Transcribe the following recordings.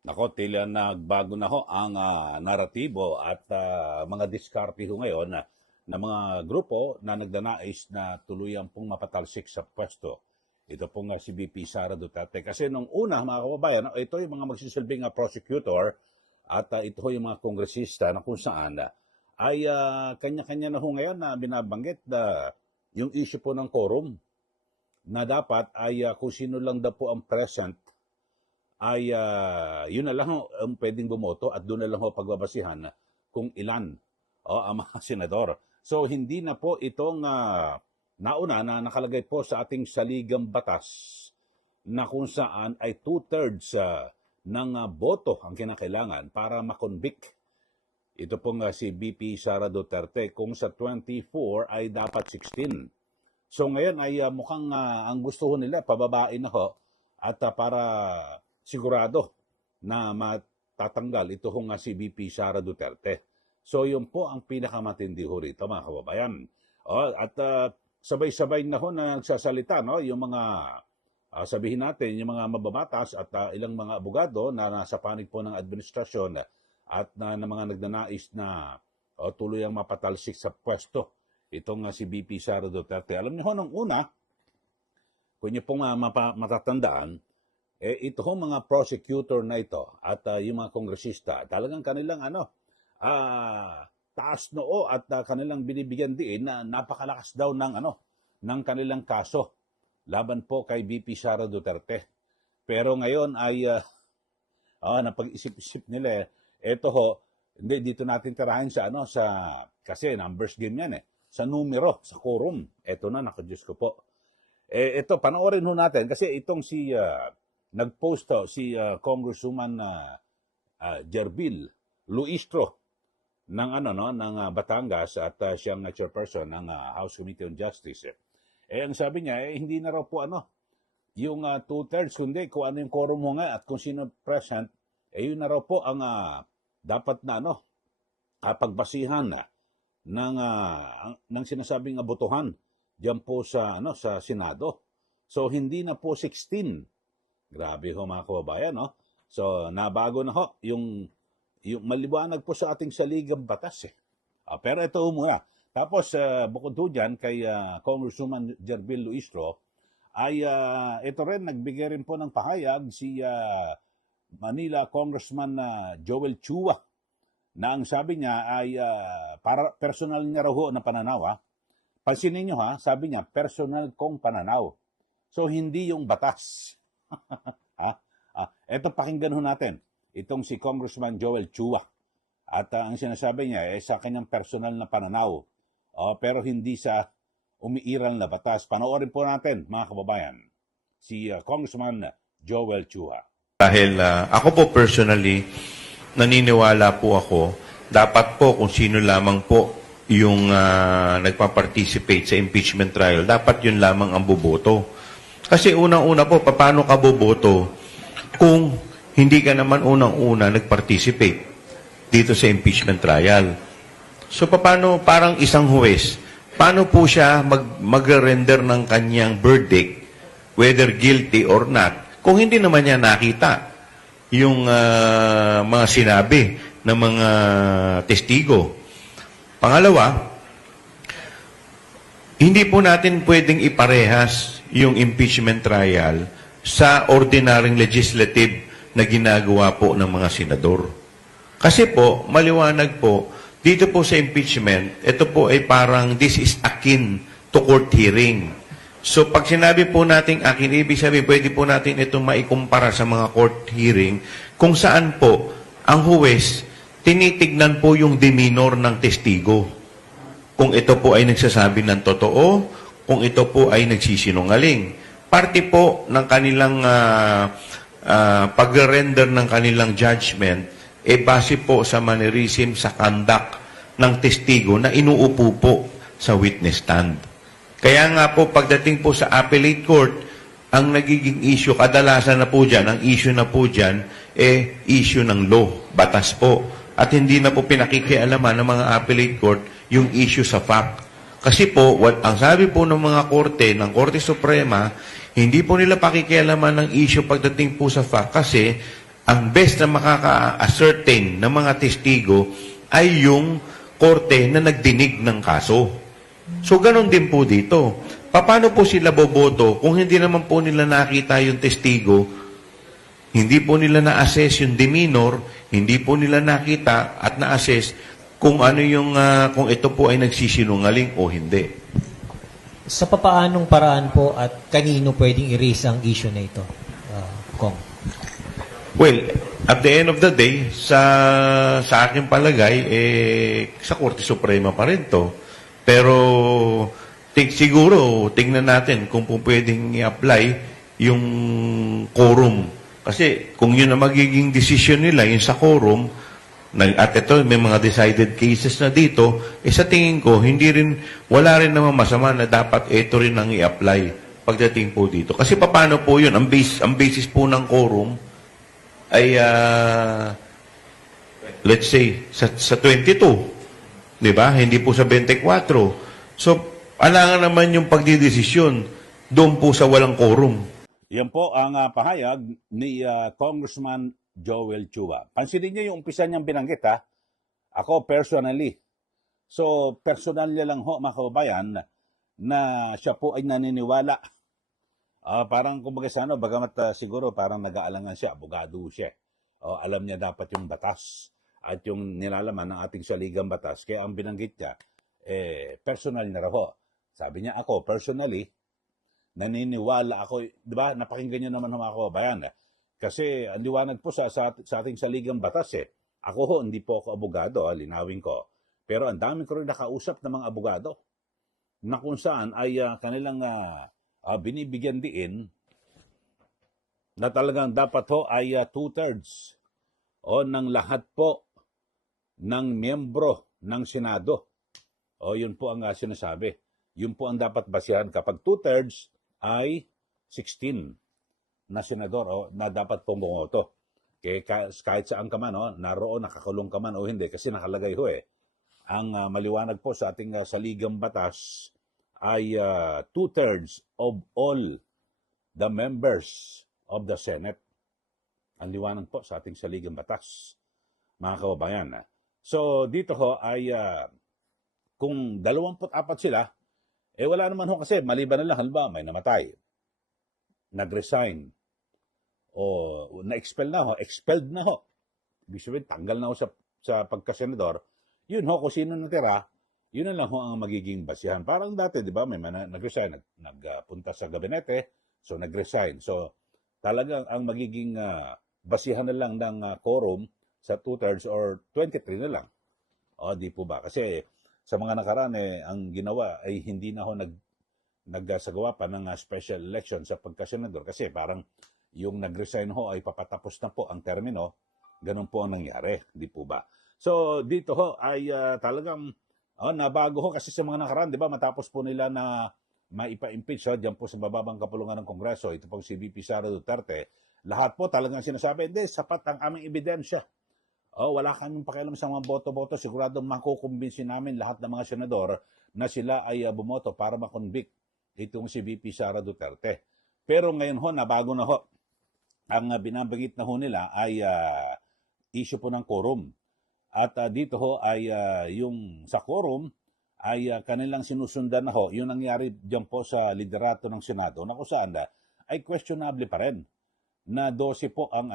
Nako, tila nagbago na ho ang naratibo at mga diskarte ho ngayon na mga grupo na nagdanais na tuluyang pong mapatalsik sa pwesto. Ito pong si VP Sara Duterte. Kasi nung una, mga kababayan, ito yung mga magsisilbing prosecutor at ito yung mga kongresista na kung saan ay kanya-kanya na ho ngayon na binabanggit yung issue po ng quorum na dapat ay kung sino lang daw po ang present ay yun na lang ho ang pwedeng bumoto at doon na lang ho pagbabasihan kung ilan ang mga senador. So hindi na po itong nauna na nakalagay po sa ating saligang batas na kung saan ay 2/3 ng boto ang kinakailangan para makonvict. Ito pong si VP Sara Duterte, kung sa 24 ay dapat 16. So ngayon ay mukhang ang gusto ho nila pababain na ho at para sigurado na matatanggal ito ho nga si VP Sara Duterte. So yun po ang pinakamatindi ho rito, mga kababayan. At sabay-sabay na ho na nagsasalita yung mga sabihin natin, yung mga mababatas at ilang mga abogado na nasa panig po ng administrasyon at na mga nagnanais na tuluyang mapatalsik sa pwesto itong si VP Sara Duterte. Alam niyo ho, nung una, kung niyo pong matatandaan, ito ho mga prosecutor na ito at yung mga kongresista, talagang kanilang taas noo at kanilang binibigyan din na napakalakas daw ng kanilang kaso laban po kay VP Sara Duterte. Pero ngayon ay napag-isip-isip nila ito ho, hindi dito natin tirahin sa kasi numbers game yan sa numero, sa quorum. Ito na, nakadiyos ko po. Ito, panoorin ho natin kasi itong si nag-post si Congresswoman Jerbil Luistro ng ng Batangas at siyang chairperson ng House Committee on Justice. Ang sabi niya hindi na raw po yung 2/3 kundi kung ano yung quorum mo nga at kung sino present, yun na raw po ang dapat na pagbasihan ng sinasabing abotohan diyan po sa sa Senado. So hindi na po 16. Grabe ho, mga kababayan, no? So, nabago na ho yung maliwanag po sa ating saligang batas. Pero ito muna. Tapos, bukod ho dyan kay Congresswoman Jerbil Luistro, ay ito rin, nagbigay rin po ng pahayag si Manila Congressman Joel Chua, na ang sabi niya ay para personal niya raw ho na pananaw. Pansinin niyo sabi niya, personal kong pananaw. So, hindi yung batas. Ito pakinggan ho natin itong si Congressman Joel Chua at ang sinasabi niya sa kanyang personal na pananaw pero hindi sa umiiral na batas. Panoorin po natin, mga kababayan, si Congressman Joel Chua. Dahil ako po personally naniniwala po ako dapat po kung sino lamang po yung nagpa-participate sa impeachment trial, dapat yun lamang ang boboto. Kasi unang-una po, paano ka boboto kung hindi ka naman unang-una nag-participate dito sa impeachment trial? So, paano parang isang huwes, paano po siya mag-render ng kanyang verdict, whether guilty or not, kung hindi naman niya nakita yung mga sinabi ng mga testigo? Pangalawa, hindi po natin pwedeng iparehas yung impeachment trial sa ordinaryong legislative na ginagawa po ng mga senador. Kasi po, maliwanag po, dito po sa impeachment, ito po ay parang this is akin to court hearing. So pag sinabi po natin akin, ibig sabihin, pwede po natin itong maikumpara sa mga court hearing kung saan po ang huwes tinitignan po yung demeanor ng testigo. Kung ito po ay nagsasabi ng totoo, kung ito po ay nagsisinungaling. Parte po ng kanilang pag-render ng kanilang judgment base po sa mannerism, sa conduct ng testigo na inuupo po sa witness stand. Kaya nga po pagdating po sa appellate court, ang nagiging issue, kadalasan na po dyan, ang issue na po dyan, issue ng law, batas po. At hindi na po pinakikialaman ng mga appellate court yung issue sa fact. Kasi po, ang sabi po ng mga korte, ng Korte Suprema, hindi po nila pakikialaman ng issue pagdating po sa fact kasi ang best na makaka-ascertain ng mga testigo ay yung korte na nagdinig ng kaso. So, ganun din po dito. Paano po sila boboto kung hindi naman po nila nakita yung testigo, hindi po nila na-assess yung demeanor, hindi po nila nakita at na-assess kung ano yung, kung ito po ay nagsisinungaling o hindi. Sa papaanong paraan po at kanino pwedeng i-raise ang issue na ito, Kong? Well, at the end of the day, sa aking palagay, sa Korte Suprema pa rin to. Pero siguro, tingnan natin kung po pwedeng i-apply yung quorum. Kasi kung yun ang magiging decision nila, yung sa quorum, at ito, may mga decided cases na dito, sa tingin ko, wala rin naman masama na dapat ito rin ang i-apply pagdating po dito. Kasi paano po yun? Ang basis po ng quorum ay, let's say, sa 22. Di ba? Hindi po sa 24. So, alangan naman yung pagdidesisyon doon po sa walang quorum. Yan po ang pahayag ni Congressman Joel Chua. Pansinin niyo yung umpisa niyang binanggit, ha? Ako personally. So, personal niya lang ho, mga kababayan, na siya po ay naniniwala. Parang kumbaga sa bagamat siguro parang nag-aalangan siya, abogado siya. Alam niya dapat yung batas at yung nilalaman ng ating saligang batas. Kaya ang binanggit niya, personal na raw ho. Sabi niya, ako personally, naniniwala ako, di ba, napakinggan niyo naman mga kababayan. Kasi ang liwanag po sa ating saligang batas Ako ho, hindi po ako abogado, linawin ko. Pero ang dami ko rin nakausap ng mga abogado na kung saan ay kanilang binibigyan diin na talagang dapat ho ay 2/3 ng lahat po ng miyembro ng Senado. Yun po ang sinasabi. Yun po ang dapat basihan kapag 2/3 ay 16 na senador na dapat pumungoto. Kahit saan ka man, naroon, nakakulong ka man o hindi, kasi nakalagay ho Ang maliwanag po sa ating saligang batas ay 2/3 of all the members of the Senate. Ang liwanag po sa ating saligang batas, mga kababayan. So dito ho ay kung 24 sila, wala naman ho kasi maliban na lang, halimbawa may namatay, nag-resign, o na-expel na ho, expelled na ho. Ibig sabihin, tanggal na ho sa pagkasenador. Yun ho, kung sino natira, yun na lang ho ang magiging basihan. Parang dati, di ba, may nag-resign, nagpunta sa gabinete, so nag-resign. So talagang ang magiging basihan na lang ng quorum sa 2/3 or 23 na lang. Di po ba? Kasi sa mga nakaraan, ang ginawa ay hindi na ho nagsagawa pa ng special election sa pagkasenador kasi parang yung nag-resign ho ay papatapos na po ang termino. Ganun po ang nangyari, di po ba? So dito ho ay talagang nabago ho kasi sa mga nakaraan, di ba, matapos po nila na maipa-impeach diyan po sa bababang kapulungan ng Kongreso, ito pong si VP Sara Duterte, lahat po talagang sinasabi, hindi, sapat ang aming ebidensya. Wala kanyang pakialam sa mga boto-boto, siguradong makukumbinsin namin lahat ng mga senador na sila ay bumoto para makonvict itong si VP Sara Duterte. Pero ngayon ho, nabago na ho. Ang binabanggit na ho nila ay issue po ng quorum. At dito ho ay yung sa quorum ay kanilang sinusundan na ho. Yung nangyari dyan po sa liderato ng Senado na kung saan ay questionable pa rin na 12 po ang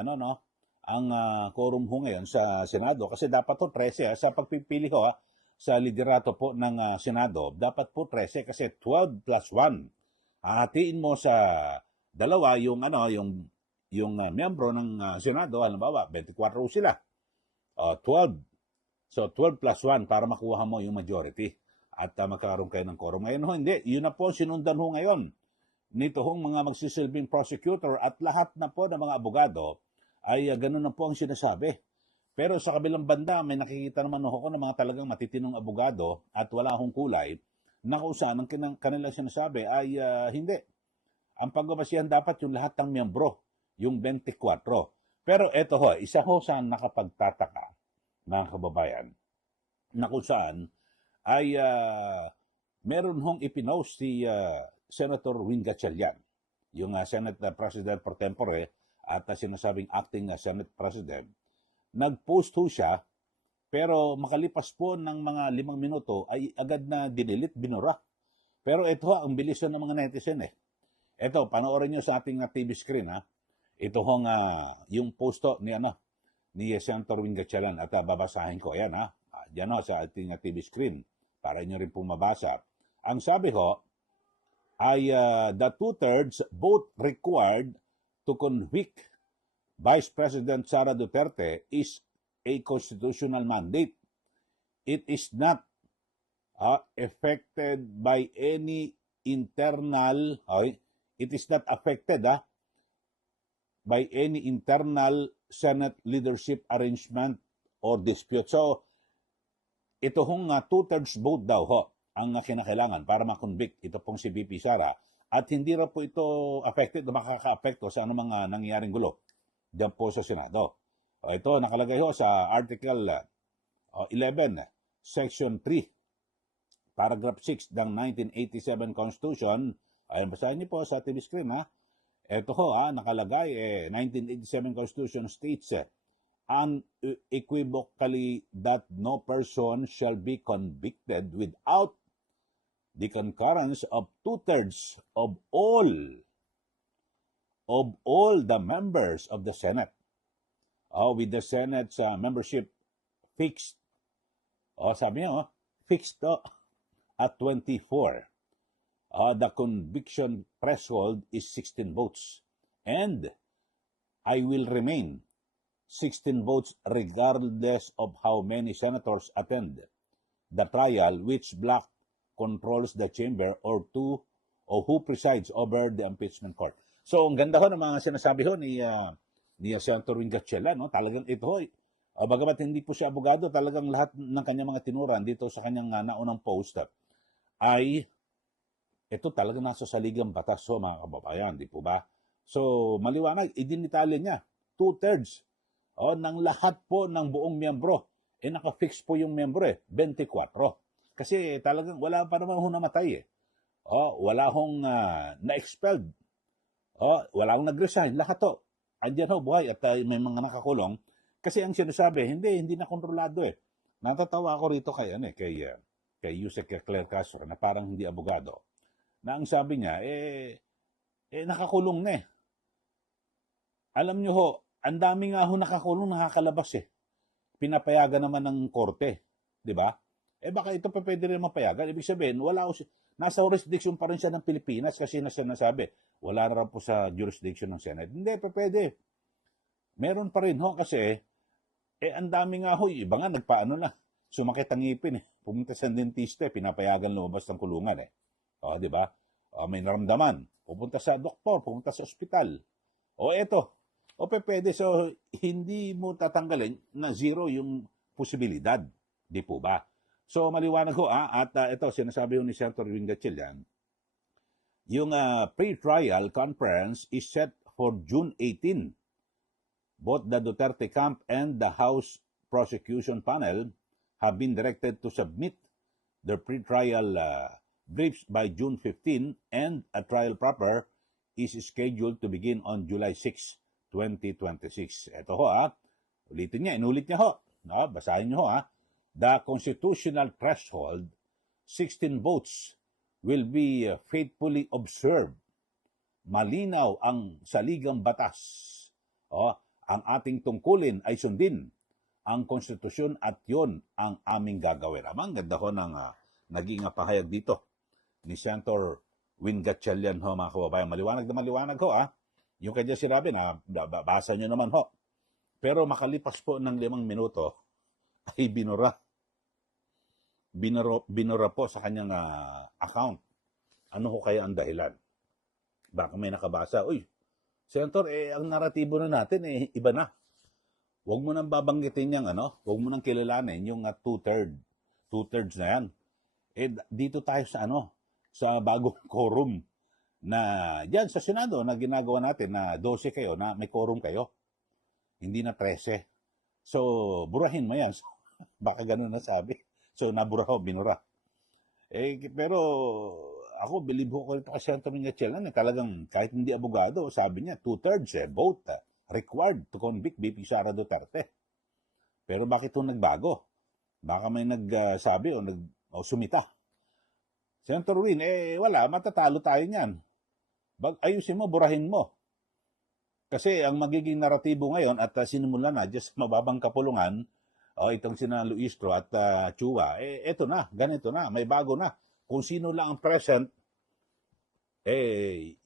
ang quorum ho ngayon sa Senado kasi dapat po 13 sa pagpipili ho sa liderato po ng Senado dapat po 13 kasi 12 plus 1. Hatiin mo sa dalawa yung yung miyembro ng Senado, halimbawa 24 sila. 12. So 12 plus 1 para makuha mo yung majority at magkakaroon kayo ng quorum. Ngayon ho, hindi. Yun na po sinundan ho ngayon nito hong mga magsisilbing prosecutor at lahat na po ng mga abogado ay ganun na po ang sinasabi. Pero sa kabilang banda, may nakikita naman ako ng mga talagang matitinong abogado at wala hong kulay na kung saan ang kanilang sinasabi ay hindi. Ang pagbabasihan dapat yung lahat ng miyembro, yung 24. Pero eto ho, isa ho sa nakapagtataka, mga kababayan, na kung saan ay meron hong ipinost si Senator Win Gatchalian, yung Senate President pro tempore, at sinasabing acting Senate President, nag-post ho siya, pero makalipas po ng mga 5 minuto ay agad na dinilit, binura. Pero ito ho, ang bilis ng mga netizen eh. Ito, panoorin nyo sa ating TV screen ha. Ito hong yung posto ni Senator Win Gatchalian at babasahin ko. Ayan ha. Diyan ho sa ating TV screen para nyo rin pong mabasa. Ang sabi ho ay the 2/3 vote required to convict Vice President Sara Duterte is a constitutional mandate. It is not affected by any internal, it is not affected by any internal Senate leadership arrangement or dispute. So, ito hong 2/3 vote daw ho ang kinakailangan para makonvict ito pong si VP Sara at hindi ra po ito affected o makaka-apekto sa anumang nangyayaring gulo diyan po sa Senado. Ito nakalagay ho sa Article 11, Section 3, Paragraph 6 ng 1987 Constitution. Ayan, basahin niyo po sa TV screen ha. Ito ho nakalagay 1987 Constitution states unequivocally that no person shall be convicted without the concurrence of 2/3 of all the members of the Senate. With the Senate's membership fixed. Sabi niyo, fixed at 24. The conviction threshold is 16 votes. And I will remain 16 votes regardless of how many senators attend the trial, which block controls the chamber or who presides over the impeachment court. So, ang ganda ho ng mga sinasabi ho ni Senator Win Gatchalian, no? Talagang ito ho, bagamat hindi po siya abogado, talagang lahat ng kanyang mga tinuran dito sa kanyang naunang post ay ito talagang nasa saligang batas ho, mga kababayan, di po ba? So, maliwanag, idinitalya niya, 2/3 ng lahat po ng buong miyembro. Naka-fix po yung miyembro 24. Kasi talagang wala pa naman ho namatay wala hong na-expelled. Wala hong nag-resign. Lahat ho. Andiyan ho, buhay at may mga nakakulong. Kasi ang sinasabi, hindi na kontrolado Natatawa ako rito kay Yusek Claire Castro na parang hindi abogado. Na ang sabi niya, nakakulong na Alam niyo ho, ang dami nga ho nakakulong, nakakalabas Pinapayagan naman ng korte. Di ba? Baka ito pa pwede rin mapayagan. Ibig sabihin, nasa jurisdiction pa rin siya ng Pilipinas kasi nasabi, wala na rin po sa jurisdiction ng Senate. Hindi pa pwede. Meron pa rin ho kasi, ang dami nga ho, iba nga nagpaano na, sumakit ang ngipin Pumunta sa dentista, pinapayagan lumabas ng kulungan di ba? May naramdaman. Pupunta sa doktor, pupunta sa ospital. Eto. Pwede. So, hindi mo tatanggalin na zero yung posibilidad. Di po ba? So, maliwanag ho at ito, sinasabi ho ni Senator Win Gatchalian, yung pre-trial conference is set for June 18. Both the Duterte camp and the House prosecution panel have been directed to submit their pre-trial briefs by June 15 and a trial proper is scheduled to begin on July 6, 2026. Ito ho ulitin niya, inulit niya ho. Basahin niyo ho The constitutional threshold, 16 votes, will be faithfully observed. Malinaw ang saligang batas. Ang ating tungkulin ay sundin ang konstitusyon at yon ang aming gagawin. Ang ganda ho ng naging pahayag dito ni Senator Win Gatchalian ho, mga kababayan. Maliwanag na maliwanag ho Yung kanya sinabi na basa nyo naman ho. Pero makalipas po ng 5 minuto ay binura po sa kanyang account. Ano ho kaya ang dahilan? Baka may nakabasa, Senator, ang naratibo na natin, iba na. Huwag mo nang babanggitin yung huwag mo nang kilalanin yung 2/3. 2/3 na yan. Dito tayo sa sa bagong quorum na diyan sa Senado na ginagawa natin na 12 kayo, na may quorum kayo. Hindi na 13. So, burahin mo yan. Baka ganun na sabi. So, nabura ko, binura. Pero ako, believe ko rin kay Senator Gatchalian talagang kahit hindi abogado, sabi niya, 2/3 vote. required to convict VP Sara Duterte. Pero bakit ito nagbago? Baka may nagsabi o sumita. Senator Win, wala, matatalo tayo niyan. Ayusin mo, burahin mo. Kasi ang magiging naratibo ngayon at sinimula na just mababang kapulungan, itong sina Luistro at Chua, eto na, ganito na, may bago na. Kung sino lang ang present,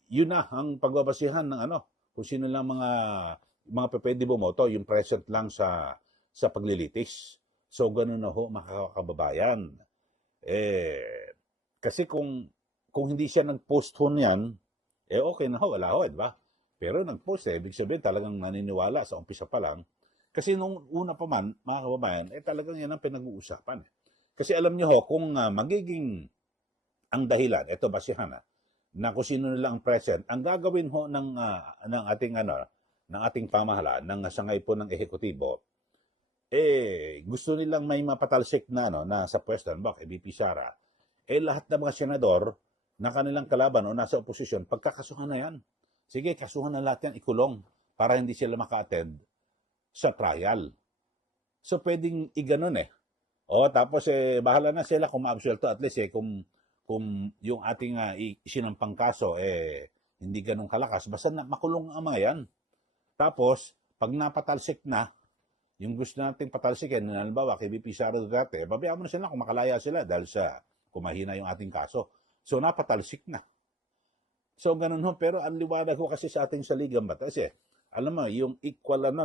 yun na ang pagbabasihan ng kung sino lang mga pwede bumoto, yung present lang sa paglilitis. So, ganun na ho, makakababayan. Kasi kung hindi siya nag-post ho niyan, okay na ho, wala ho, di ba? Pero nag-post ibig sabihin talagang naniniwala sa umpisa pa lang. Kasi nung una pa man, mga kababayan, talagang yan ang pinag-uusapan. Kasi alam niyo ho, kung magiging ang dahilan, ito basihan na kung sino lang ang present, ang gagawin ho ng ating pamahalaan, ng sangay po ng ehekutibo, gusto nilang may mapatalsik na na sa pwesto, VP Sara, lahat ng mga senador na kanilang kalaban o nasa oposisyon, pagkakasuhan na yan. Sige, kasuhan na lahat yan, ikulong para hindi sila maka-attend sa trial. So, pwedeng iganon tapos bahala na sila kung ma-absuelto. At least kung yung ating isinampang kaso hindi ganun kalakas, basta makulong ang mga yan. Tapos, pag napatalsik na, yung gusto nating patalsikin, halimbawa kay VP Sara Duterte, babayaan mo na sila kung makalaya sila dahil sa kumahina yung ating kaso. So, napatalsik na. So, ganun ho. Pero ang liwanag ho kasi sa ating saligang batas alam mo, yung equal na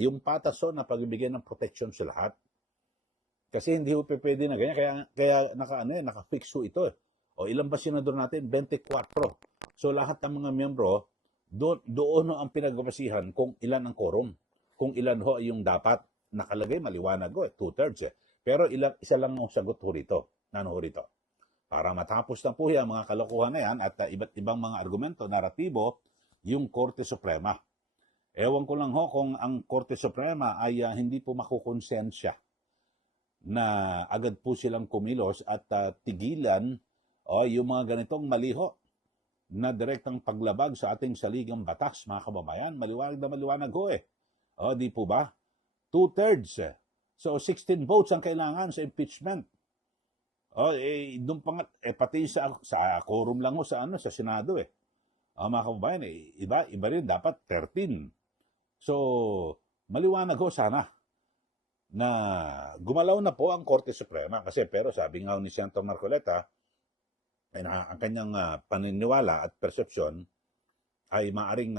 yung patas na pagbibigyan ng protection sa lahat. Kasi hindi ho pwede na ganyan. Kaya naka-fix ho ito O ilan ba senador natin? 24. So, lahat ng mga miyembro, doon ho ang pinagbabasihan kung ilan ang quorum. Kung ilan ho yung dapat nakalagay, maliwanag ho, 2/3 Pero isa lang ang sagot ho rito. Ano ho rito? Para matapos na po yan, mga kalokohan na yan at iba't ibang mga argumento, naratibo, yung Korte Suprema. Ewan ko lang ho kung ang Korte Suprema ay hindi po makukonsensya na agad po silang kumilos at tigilan yung mga ganitong maliho na direktang paglabag sa ating saligang batas, mga kababayan. Maliwanag na maliwanag ho di po ba? 2/3 So, 16 votes ang kailangan sa impeachment. Doon pa nga, pati sa quorum lang ho sa Senado mga kababayan, iba rin dapat 13. So, maliwanag ho sana na gumalaw na po ang Korte Suprema kasi pero sabi nga ni Senator Marcoleta ang kanyang paniniwala at persepsyon ay maaring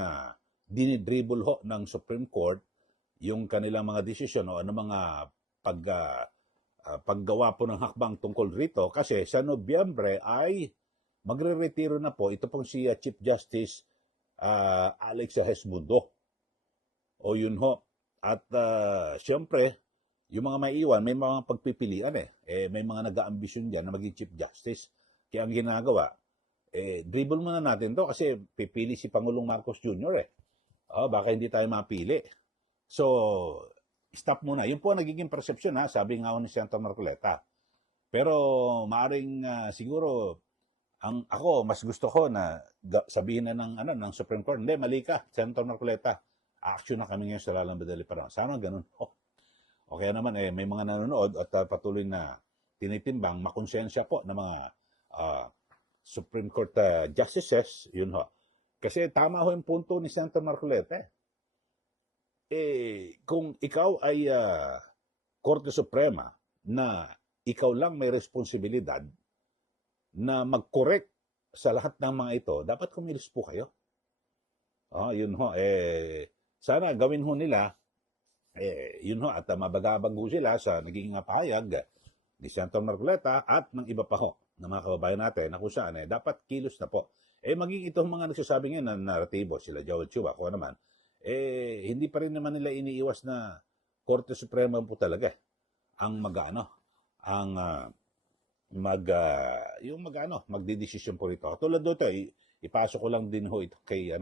dinidribble ho ng Supreme Court yung kanilang mga desisyon o mga paggawa po ng hakbang tungkol rito kasi sa Nobyembre ay magre-retiro na po ito pong si Chief Justice Alex Hesmundo. O yun ho. At siyempre, yung mga maiiwan, may mga pagpipilian may mga nag-aambisyon dyan na maging Chief Justice. Kaya ang ginagawa, dribble muna natin to kasi pipili si Pangulong Marcos Jr. Baka hindi tayo mapili. So, stop muna. Yun po ang nagiging perception sabi nga ni Senator Marcoleta. Pero maaring siguro ako mas gusto ko na sabihin na ng Supreme Court, hindi mali ka, Senator Marcoleta. Action na kami ngayon sa lalambadali pa. Sana ganun. O kaya naman may mga nanonood at patuloy na tinitimbang makonsensya po ng mga Supreme Court justices, yun ho. Kasi tama ho yung punto ni Senator Marcoleta. Kung ikaw ay Korte Suprema na ikaw lang may responsibilidad na mag-correct sa lahat ng mga ito, dapat kumilos po kayo. Yun ho. Sana gawin ho nila, yun ho, at mabagabag ho sila sa naging pahayag ni Senator Marcoleta at ng iba pa ho ng mga kababayan natin na kung saan dapat kilos na po. Maging itong mga nagsasabi ngayon na naratibo, sila Joel Chua, ako naman, hindi pa rin naman nila iniiwas na Korte Suprema po talaga ang magdidesisyon po rito. Tulad dito, ipasok ko lang din ho ito kay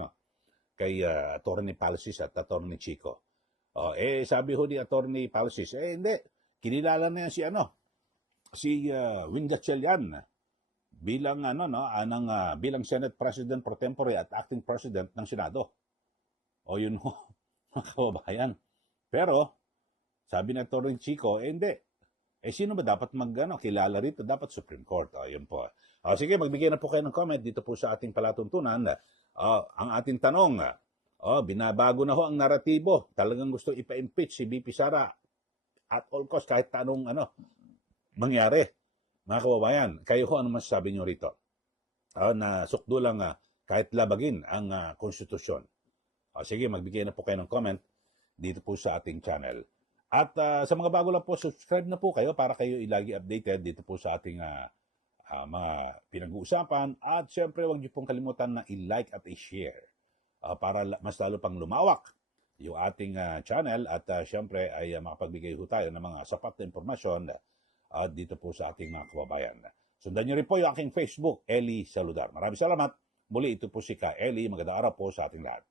Attorney Palsis at Attorney Chico. Sabi ho ni Attorney Palsis, hindi, kinilala na yan si Win Gatchalian bilang bilang Senate President pro tempore at acting President ng Senado. O yun ho, mga kababayan. Pero, sabi na Torring Chico, hindi. Sino ba dapat kilala rito? Dapat Supreme Court. Yun po. Sige, magbigay na po kayo ng comment dito po sa ating palatuntunan. Ang ating tanong, binabago na ho ang naratibo. Talagang gusto ipa-impeach si BP Sara at all cost kahit anong mangyari. Mga kababayan, kayo ho, ano masasabi nyo rito? Na sukdo lang kahit labagin ang konstitusyon. Sige, magbigay na po kayo ng comment dito po sa ating channel. At sa mga bago lang po, subscribe na po kayo para kayo ilagi updated dito po sa ating mga pinag-uusapan. At syempre, huwag niyo pong kalimutan na i-like at i-share para mas lalo pang lumawak yung ating channel. At syempre ay makapagbigay ho tayo ng mga sapat na impormasyon dito po sa ating mga kababayan. Sundan niyo rin po yung aking Facebook, Eli Saludar. Maraming salamat. Muli, ito po si Ka Eli. Magandang araw po sa ating lahat.